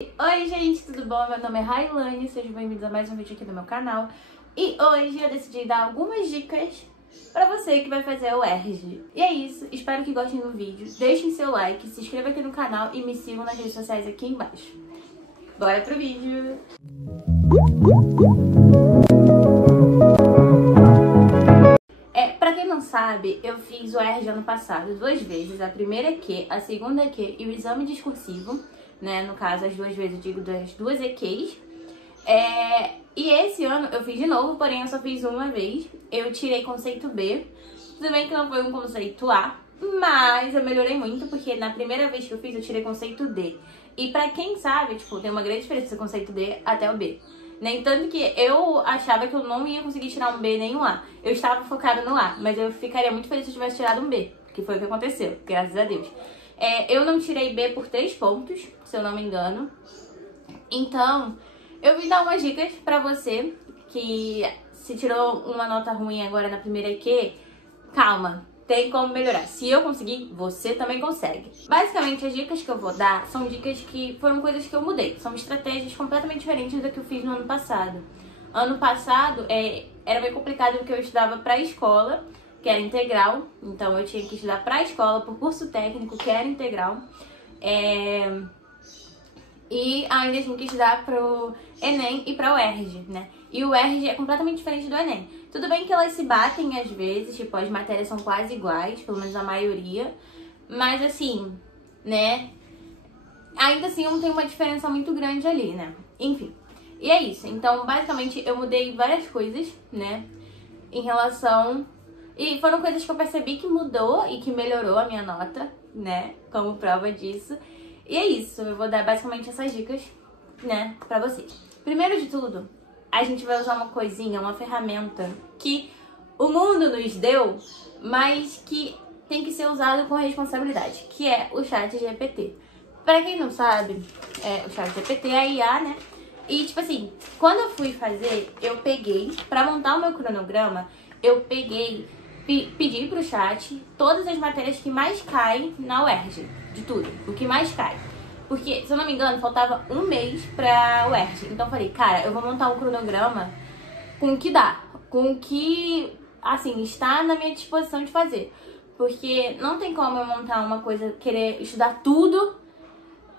Oi gente, tudo bom? Meu nome é Railane, sejam bem-vindos a mais um vídeo aqui do meu canal. E hoje eu decidi dar algumas dicas pra você que vai fazer o UERJ. E é isso, espero que gostem do vídeo, deixem seu like, se inscrevam aqui no canal e me sigam nas redes sociais aqui embaixo. Bora pro vídeo! Pra quem não sabe, eu fiz o UERJ ano passado 2 vezes, a primeira EQ, a segunda EQ e o exame discursivo. Né? No caso, as 2 vezes eu digo das 2 EQs. E esse ano eu fiz de novo, porém eu só fiz uma vez. Eu tirei conceito B. Tudo bem que não foi um conceito A, mas eu melhorei muito, porque na primeira vez que eu fiz eu tirei conceito D. E pra quem sabe, tipo, tem uma grande diferença do conceito D até o B. Nem tanto que eu achava que eu não ia conseguir tirar um B nem um A. Eu estava focada no A, mas eu ficaria muito feliz se eu tivesse tirado um B, que foi o que aconteceu, graças a Deus. Eu não tirei B por 3 pontos, se eu não me engano. Então, eu vim dar umas dicas pra você que se tirou uma nota ruim agora na primeira EQ, calma, tem como melhorar. Se eu conseguir, você também consegue. Basicamente, as dicas que eu vou dar são dicas que foram coisas que eu mudei. São estratégias completamente diferentes do que eu fiz no ano passado. Ano passado, era meio complicado porque eu estudava pra escola, que era integral, então eu tinha que estudar pra escola, por curso técnico, que era integral, e ainda tinha que estudar pro Enem e pra UERJ, né? E o UERJ é completamente diferente do Enem. Tudo bem que elas se batem às vezes, tipo, as matérias são quase iguais, pelo menos a maioria, mas assim, né, ainda assim não tem uma diferença muito grande ali, né? Enfim, e é isso. Então, basicamente, eu mudei várias coisas, né, em relação... E foram coisas que eu percebi que mudou e que melhorou a minha nota, né? Como prova disso. E é isso, eu vou dar basicamente essas dicas, né, pra vocês. Primeiro de tudo, a gente vai usar uma coisinha, uma ferramenta que o mundo nos deu, mas que tem que ser usado com responsabilidade, que é o ChatGPT. Pra quem não sabe, o ChatGPT é a IA, né? E tipo assim, quando eu fui fazer, eu peguei, pra montar o meu cronograma, eu pedi pro chat todas as matérias que mais caem na UERJ, de tudo, o que mais cai. Porque, se eu não me engano, faltava um mês pra UERJ. Então eu falei, cara, eu vou montar um cronograma com o que dá, com o que, assim, está na minha disposição de fazer. Porque não tem como eu montar uma coisa, querer estudar tudo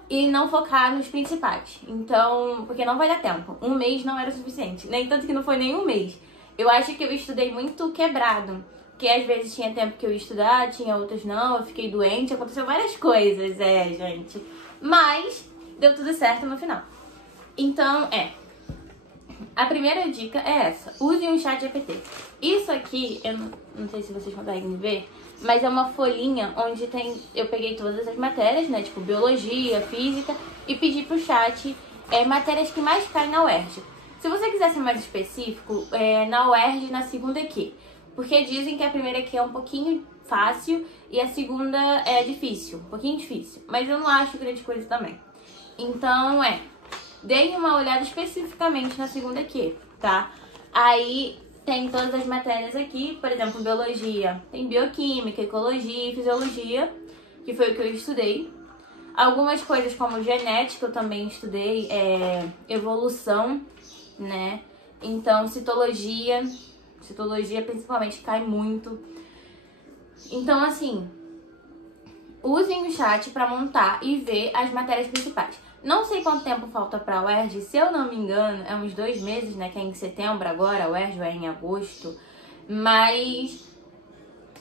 e não focar nos principais. Então, porque não vai dar tempo. Um mês não era o suficiente, nem tanto que não foi nem um mês. Eu acho que eu estudei muito quebrado. Porque às vezes tinha tempo que eu ia estudar, tinha outras não, eu fiquei doente, aconteceu várias coisas, gente. Mas deu tudo certo no final. Então, a primeira dica é essa, use um ChatGPT. Isso aqui, eu não sei se vocês conseguem ver, mas é uma folhinha onde eu peguei todas as matérias, né, tipo biologia, física, e pedi pro chat matérias que mais caem na UERJ. Se você quiser ser mais específico, na UERJ, na segunda EQ. Porque dizem que a primeira aqui é um pouquinho fácil e a segunda é difícil, um pouquinho difícil. Mas eu não acho grande coisa também. Então, deem uma olhada especificamente na segunda aqui, tá? Aí tem todas as matérias aqui, por exemplo, biologia. Tem bioquímica, ecologia e fisiologia, que foi o que eu estudei. Algumas coisas como genética eu também estudei, evolução, né? Então, citologia principalmente cai muito. Então, assim, usem o chat para montar e ver as matérias principais. Não sei quanto tempo falta para a UERJ, se eu não me engano, é uns 2 meses, né? Que é em setembro agora, a UERJ é em agosto. Mas,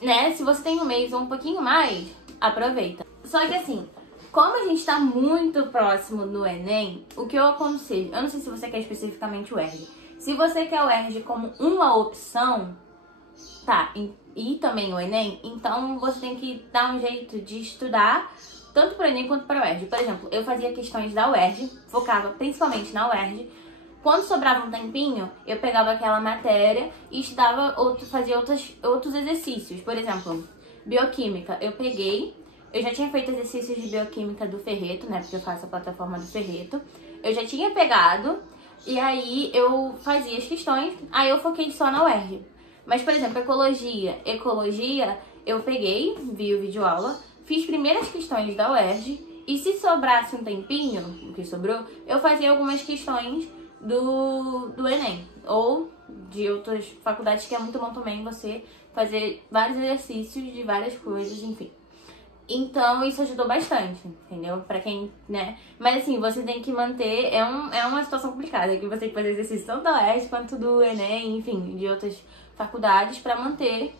né, se você tem um mês ou um pouquinho mais, aproveita. Só que assim, como a gente tá muito próximo do Enem, o que eu aconselho, eu não sei se você quer especificamente o UERJ. Se você quer o UERJ como uma opção, tá, e também o Enem, então você tem que dar um jeito de estudar tanto para o Enem quanto para o UERJ. Por exemplo, eu fazia questões da UERJ, focava principalmente na UERJ. Quando sobrava um tempinho, eu pegava aquela matéria e estudava, fazia outros exercícios. Por exemplo, bioquímica, eu já tinha feito exercícios de bioquímica do Ferreto, né, porque eu faço a plataforma do Ferreto. Eu já tinha pegado... E aí eu fazia as questões, aí eu foquei só na UERJ. Mas, por exemplo, ecologia, eu peguei, vi o vídeo aula, fiz primeiras questões da UERJ E se sobrasse um tempinho, o que sobrou, eu fazia algumas questões do Enem. Ou de outras faculdades, que é muito bom também você fazer vários exercícios de várias coisas, enfim. Então, isso ajudou bastante, entendeu? Pra quem, né? Mas assim, você tem que manter... É uma situação complicada, que você tem que fazer exercício tanto da UERJ quanto do Enem, enfim, de outras faculdades, pra manter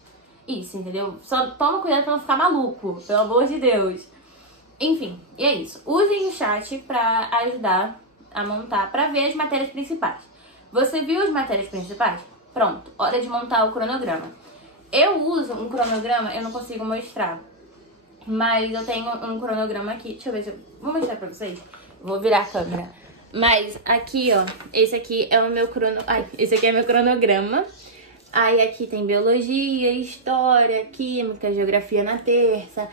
isso, entendeu? Só toma cuidado pra não ficar maluco, pelo amor de Deus. Enfim, e é isso. Usem o chat pra ajudar a montar, pra ver as matérias principais. Você viu as matérias principais? Pronto, hora de montar o cronograma. Eu uso um cronograma, eu não consigo mostrar, mas eu tenho um cronograma aqui. Deixa eu ver se eu... Vou mostrar pra vocês. Vou virar a câmera. Mas aqui, ó, esse aqui é o meu esse aqui é meu cronograma. Aí aqui tem biologia, história, química, geografia na terça,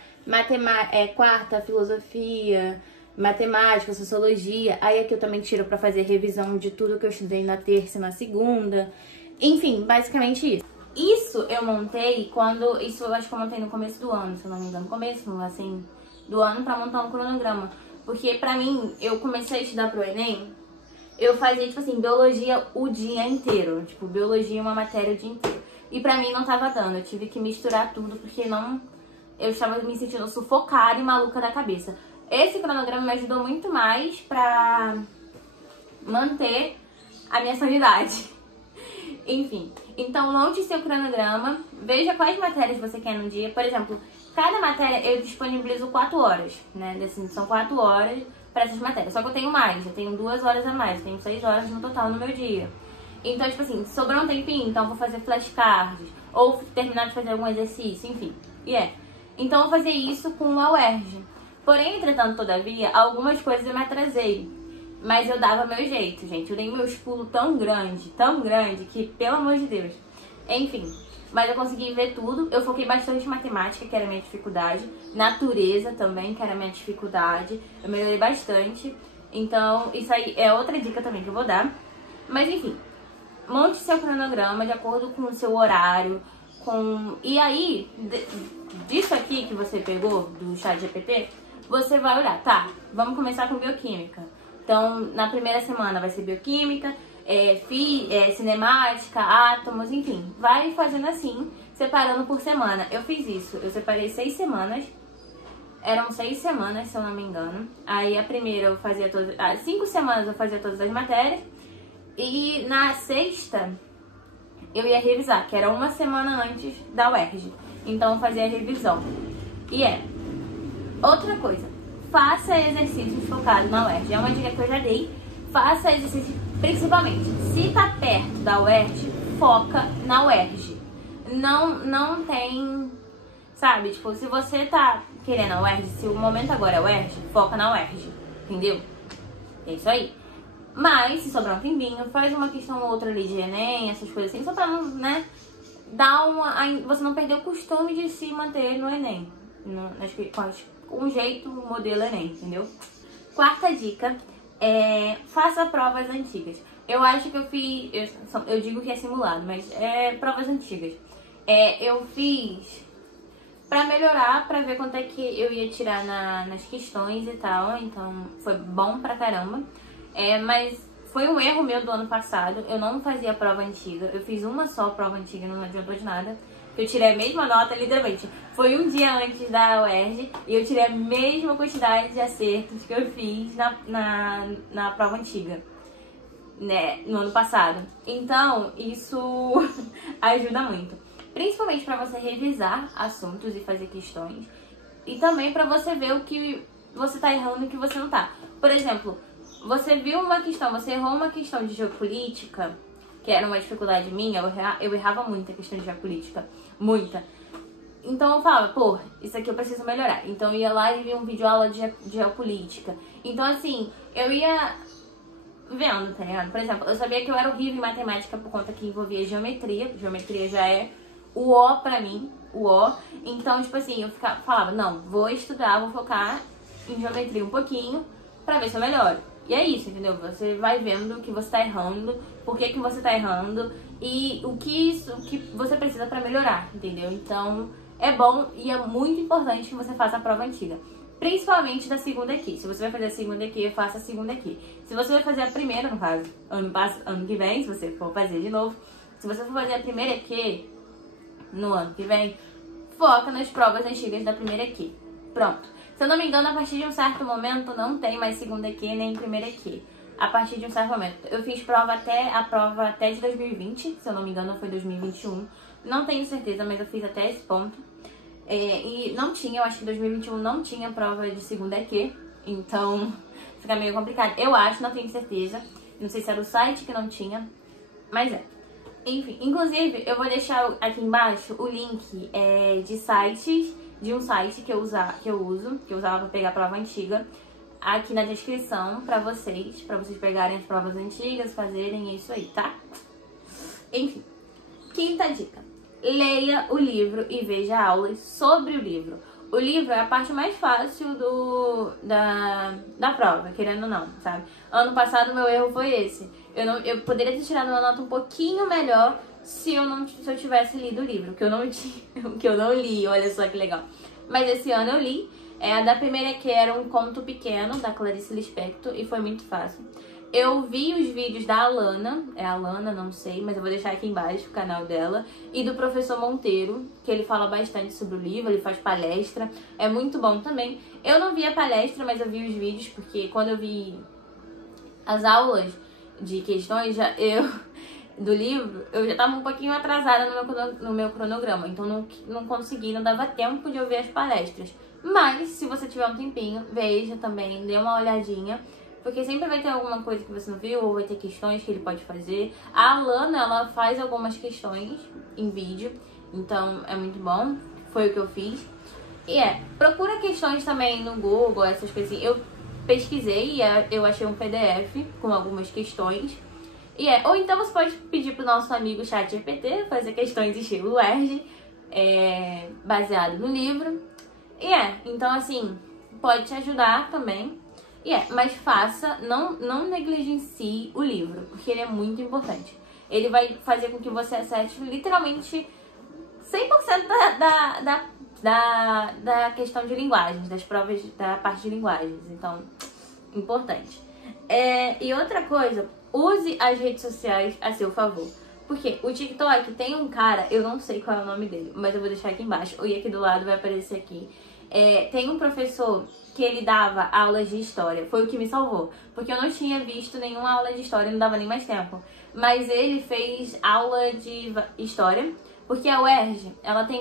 quarta, filosofia, matemática, sociologia. Aí aqui eu também tiro pra fazer revisão de tudo que eu estudei na terça e na segunda. Enfim, basicamente isso. Isso eu montei quando... Isso eu acho que eu montei no começo do ano, se eu não me engano. Começo, assim, do ano pra montar um cronograma. Porque pra mim, eu comecei a estudar pro Enem, eu fazia, tipo assim, biologia o dia inteiro. Tipo, biologia uma matéria o dia inteiro. E pra mim não tava dando. Eu tive que misturar tudo porque não... Eu estava me sentindo sufocada e maluca da cabeça. Esse cronograma me ajudou muito mais pra manter a minha sanidade. Enfim, então monte seu cronograma, veja quais matérias você quer no dia. Por exemplo, cada matéria eu disponibilizo 4 horas, né? Assim, são 4 horas para essas matérias. Só que eu tenho mais, eu tenho 2 horas a mais, eu tenho 6 horas no total no meu dia. Então, tipo assim, sobrou um tempinho, então eu vou fazer flashcards, ou terminar de fazer algum exercício, enfim. Então eu vou fazer isso com a UERJ. Porém, entretanto, todavia, algumas coisas eu me atrasei. Mas eu dava meu jeito, gente. Eu dei meus pulos tão grande, que, pelo amor de Deus. Enfim, mas eu consegui ver tudo. Eu foquei bastante em matemática, que era a minha dificuldade. Natureza também, que era a minha dificuldade. Eu melhorei bastante. Então, isso aí é outra dica também que eu vou dar. Mas, enfim, monte seu cronograma de acordo com o seu horário. E aí, disso aqui que você pegou, do ChatGPT, você vai olhar, tá, vamos começar com bioquímica. Então, na primeira semana vai ser bioquímica, cinemática, átomos, enfim. Vai fazendo assim, separando por semana. Eu fiz isso, eu separei 6 semanas. Eram 6 semanas, se eu não me engano. Aí a primeira eu fazia 5 semanas eu fazia todas as matérias. E na sexta eu ia revisar, que era uma semana antes da UERJ. Então eu fazia a revisão. Outra coisa. Faça exercícios focados na UERJ. É uma dica que eu já dei. Faça exercícios, principalmente, se tá perto da UERJ, foca na UERJ. Não tem, sabe? Tipo, se você tá querendo a UERJ, se o momento agora é a UERJ, foca na UERJ. Entendeu? É isso aí. Mas, se sobrar um tempinho, faz uma questão ou outra ali de Enem, essas coisas assim, só pra não, né, você não perder o costume de se manter no Enem. Com jeito, modelo Enem, entendeu? Quarta dica é faça provas antigas. Eu acho que eu fiz, eu digo que é simulado, mas é provas antigas. Eu fiz pra melhorar, pra ver quanto é que eu ia tirar nas questões e tal, então foi bom pra caramba. Mas foi um erro meu do ano passado, eu não fazia prova antiga, eu fiz uma só prova antiga, não adiantou de nada. Eu tirei a mesma nota, literalmente. Foi um dia antes da UERJ e eu tirei a mesma quantidade de acertos que eu fiz na prova antiga, né, no ano passado. Então, isso ajuda muito. Principalmente para você revisar assuntos e fazer questões. E também para você ver o que você tá errando e o que você não tá. Por exemplo, você viu uma questão, você errou uma questão de geopolítica, que era uma dificuldade minha, eu errava muito a questão de geopolítica. Muita. Então eu falava, pô, isso aqui eu preciso melhorar. Então eu ia lá e via um vídeo aula de geopolítica. Então assim, eu ia vendo, tá ligado? Por exemplo, eu sabia que eu era horrível em matemática por conta que envolvia geometria. Geometria já é o O pra mim, o O. Então, tipo assim, eu falava, não, vou estudar, vou focar em geometria um pouquinho pra ver se eu melhoro. E é isso, entendeu? Você vai vendo o que você tá errando, por que você tá errando e o que você precisa pra melhorar, entendeu? Então, é bom e é muito importante que você faça a prova antiga. Principalmente da segunda aqui. Se você vai fazer a segunda aqui, faça a segunda aqui. Se você vai fazer a primeira, no caso, ano que vem, se você for fazer de novo. Se você for fazer a primeira aqui, no ano que vem, foca nas provas antigas da primeira aqui. Pronto. Se eu não me engano, a partir de um certo momento, não tem mais segunda aqui nem primeira aqui. A partir de um certo momento. Eu fiz a prova até de 2020, se eu não me engano, foi 2021. Não tenho certeza, mas eu fiz até esse ponto. E não tinha, eu acho que em 2021 não tinha prova de segunda EQ, então fica meio complicado. Eu acho, não tenho certeza. Não sei se era o site que não tinha, mas é. Enfim, inclusive eu vou deixar aqui embaixo o link de sites, de um site que eu usava pra pegar a prova antiga, aqui na descrição pra vocês pegarem as provas antigas, fazerem isso aí, tá? Enfim, quinta dica. Leia o livro e veja aulas sobre o livro. O livro é a parte mais fácil da prova, querendo ou não, sabe? Ano passado meu erro foi esse. Eu poderia ter tirado uma nota um pouquinho melhor se eu tivesse lido o livro, que eu não li, olha só que legal. Mas esse ano eu li. A da primeira que era um conto pequeno, da Clarice Lispector, e foi muito fácil. Eu vi os vídeos da Alana, Alana, não sei, mas eu vou deixar aqui embaixo o canal dela, e do professor Monteiro, que ele fala bastante sobre o livro, ele faz palestra, é muito bom também. Eu não vi a palestra, mas eu vi os vídeos, porque quando eu vi as aulas de questões do livro, eu já estava um pouquinho atrasada no meu cronograma, então não consegui, não dava tempo de eu ver as palestras. Mas, se você tiver um tempinho, veja também, dê uma olhadinha, porque sempre vai ter alguma coisa que você não viu, ou vai ter questões que ele pode fazer. A Alana, ela faz algumas questões em vídeo, então é muito bom, foi o que eu fiz. E procura questões também no Google, essas coisas assim. Eu pesquisei e eu achei um PDF com algumas questões. Ou então você pode pedir pro nosso amigo ChatGPT fazer questões estilo UERJ, baseado no livro. Então assim, pode te ajudar também. Mas faça, não negligencie o livro, porque ele é muito importante. Ele vai fazer com que você acerte literalmente 100% da questão de linguagens, das provas da parte de linguagens. Então, importante. E outra coisa, use as redes sociais a seu favor. Porque o TikTok tem um cara, eu não sei qual é o nome dele, mas eu vou deixar aqui embaixo, e aqui do lado vai aparecer aqui. Tem um professor que ele dava aulas de história, foi o que me salvou, porque eu não tinha visto nenhuma aula de história, não dava nem mais tempo. Mas ele fez aula de história, porque a UERJ, ela tem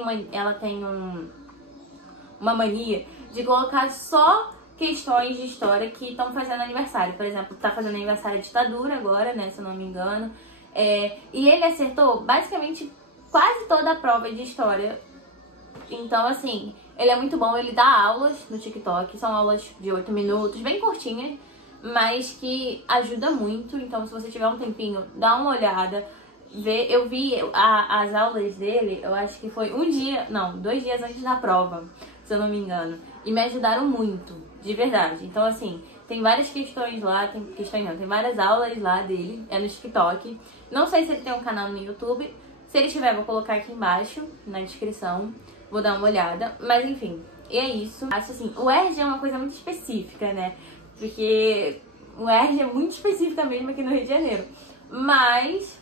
uma mania de colocar só questões de história que estão fazendo aniversário. Por exemplo, tá fazendo aniversário da ditadura agora, né, se eu não me engano. E ele acertou basicamente quase toda a prova de história. Então, assim, ele é muito bom, ele dá aulas no TikTok, são aulas de 8 minutos, bem curtinhas, mas que ajuda muito. Então, se você tiver um tempinho, dá uma olhada, vê. Eu vi as aulas dele, eu acho que foi 2 dias antes da prova, se eu não me engano, e me ajudaram muito, de verdade. Então, assim, tem várias questões lá, tem várias aulas lá dele, no TikTok. Não sei se ele tem um canal no YouTube, se ele tiver, vou colocar aqui embaixo, na descrição. Vou dar uma olhada, mas enfim, é isso. Acho assim, o UERJ é uma coisa muito específica, né? Porque o UERJ é muito específica mesmo aqui no Rio de Janeiro. Mas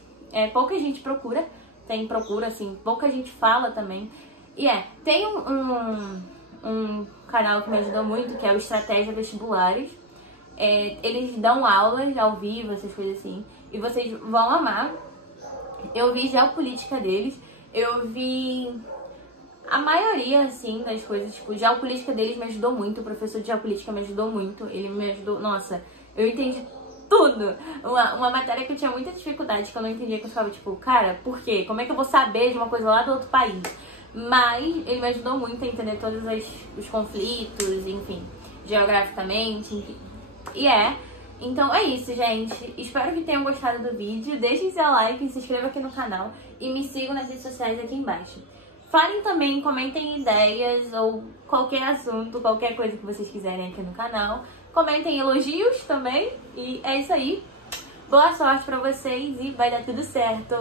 pouca gente procura, assim, pouca gente fala também. Tem um canal que me ajudou muito, que é o Estratégia Vestibulares. Eles dão aulas ao vivo, essas coisas assim, e vocês vão amar. Eu vi geopolítica deles, eu vi a maioria, assim, das coisas, tipo, geopolítica deles me ajudou muito, o professor de geopolítica me ajudou muito, ele me ajudou, nossa, eu entendi tudo. Uma matéria que eu tinha muita dificuldade, que eu não entendia, que eu ficava, tipo, cara, por quê? Como é que eu vou saber de uma coisa lá do outro país? Mas ele me ajudou muito a entender todos os conflitos, enfim, geograficamente, enfim. Então é isso, gente. Espero que tenham gostado do vídeo. Deixem seu like, se inscrevam aqui no canal e me sigam nas redes sociais aqui embaixo. Falem também, comentem ideias ou qualquer assunto, qualquer coisa que vocês quiserem aqui no canal. Comentem elogios também. E é isso aí. Boa sorte pra vocês e vai dar tudo certo!